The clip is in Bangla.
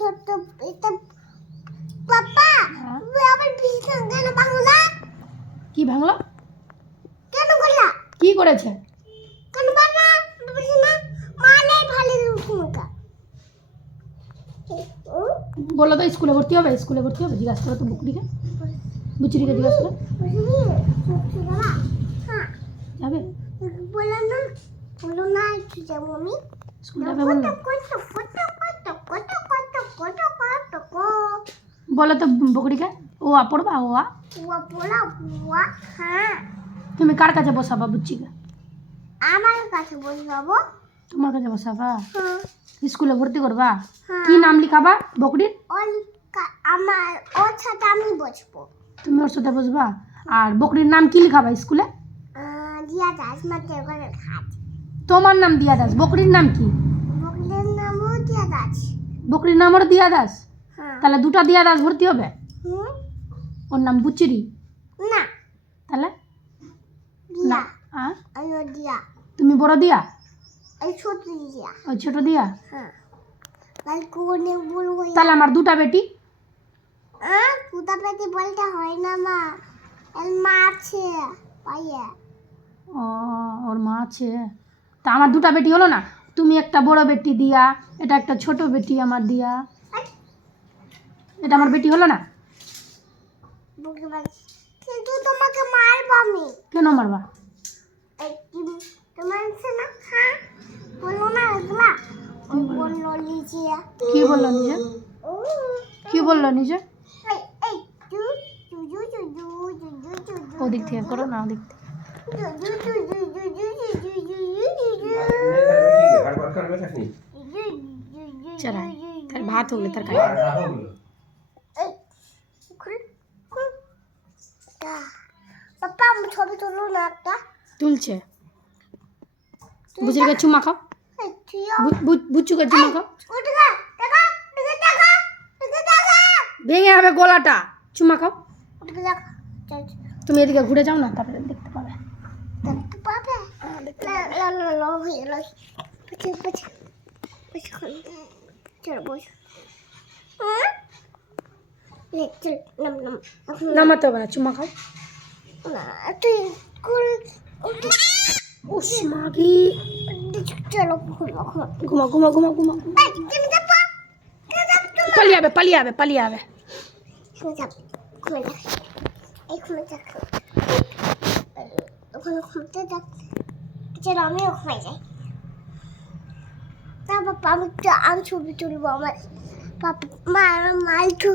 ছোট এটা পাপা আবার বিছানা কেন ভাঙলা? কি ভাঙলো? কেন করলা? কি করেছে? কেন বাবা বিছানা মানে ভালো উঠুকা? বললো তো স্কুলে ভর্তি হবে, স্কুলে ভর্তি হবে। জিজ্ঞাসা করো তো বুকরিকে, বুচুরিকে জিজ্ঞাসা করো। হ্যাঁ যাবে বলো না একটু যাবো আমি। স্কুল যাবে বললো। বলো তো বকরিকে ও আ পড়বা ও আ। হ্যাঁ তুমি কার কাছে বসাবা বুচ্চিকে? আমার কাছে বসবাবো। তোমার কাছে বসাবা? হ্যাঁ স্কুলে ভর্তি করবা? হ্যাঁ। কি নাম লিখাবা বকরির? আমার ওর সাথে আমি বসবো। তুমি ওর সাথে বসবা? আর বকরির নাম কি লিখাবা স্কুলে? দিয়া দাস মাঠে ওখানে খাট। তোমার নাম দিয়া দাস, বকরির নাম কি? বকলের নামও দিয়া দাস। বকরির নাম ওর দিয়া দাস? হ্যাঁ তাহলে দুটা দিয়া দাস ভর্তি হবে? ওর নাম বুচিরি। না তাহলে দিয়া হ্যাঁ, আলো দিয়া তুমি বড় দিয়া, এই ছোট দিয়া। ওই ছোট দিয়া। হ্যাঁ কালকে অনেক বড় হয়ে তাহলে আমার দুটা বেটি। পুতা পেটি বলতে হয় না মা, এর মা আছে পাইয়া। ও ওর মা আছে। তা আমার দুটা বেটি হলো না? তুমি একটা বড় বেটি দিয়া, এটা একটা ছোট বেটি আমার দিয়া, এটা আমার বেটি হলো না? কিন্তু তোমাকে মারবো আমি। কেন মারবা? তোমার আছে না? হ্যাঁ বলো না এগুলা। বললো লিজিয়া। কি বললো নিজে? কি বললো নিজে? এই ওদিক থেকে করো না, ওদিক থেকে। চড়াই তার ভাত হলে তার খাই। পাপা আমি ছবি তুলো না একটা। তুলছে। বুঝির চুমা খাও, বুচ্চুকে চুমা খাও। ভেঙে হবে গলাটা। চুমা খাও। তুমি এদিকে ঘুরে যাও না, তারপরে দেখতে পাবে। নামাতে হবে না, চুমা খাও। উস মাগি, চলো ঘুমা ঘুমা ঘুমা ঘুমা। পালিয়ে যাবে, পালিয়ে যাবে, পালিয়ে যাবে। ওখানে খুলতে যাক, চলো আমিও ঘুমাই যাই। তা বাবা আমি ছবি তুলবো আমার পাপা মা একটু